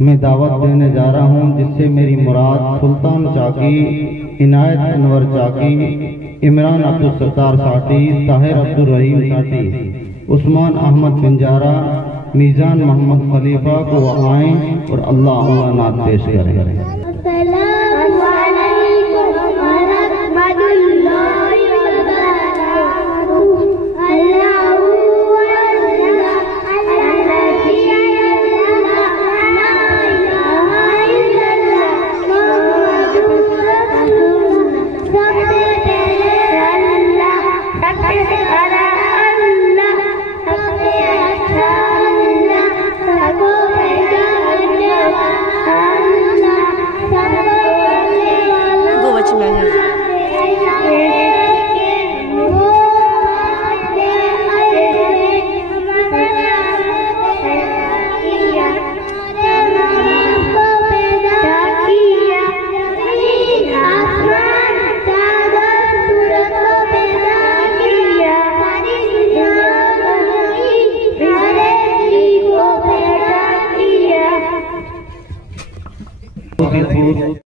मैं दावत देने जा रहा हूँ जिससे मेरी मुराद सुल्तान चाकी, इनायत अनवर चाकी, इमरान अब्दुल सत्तार साटी, ताहिर अब्दुल रहीम साटी, उस्मान अहमद बिंजारा, मीजान मोहम्मद खलीफा को आए और अल्लाह अल्लाह नात पेश करें।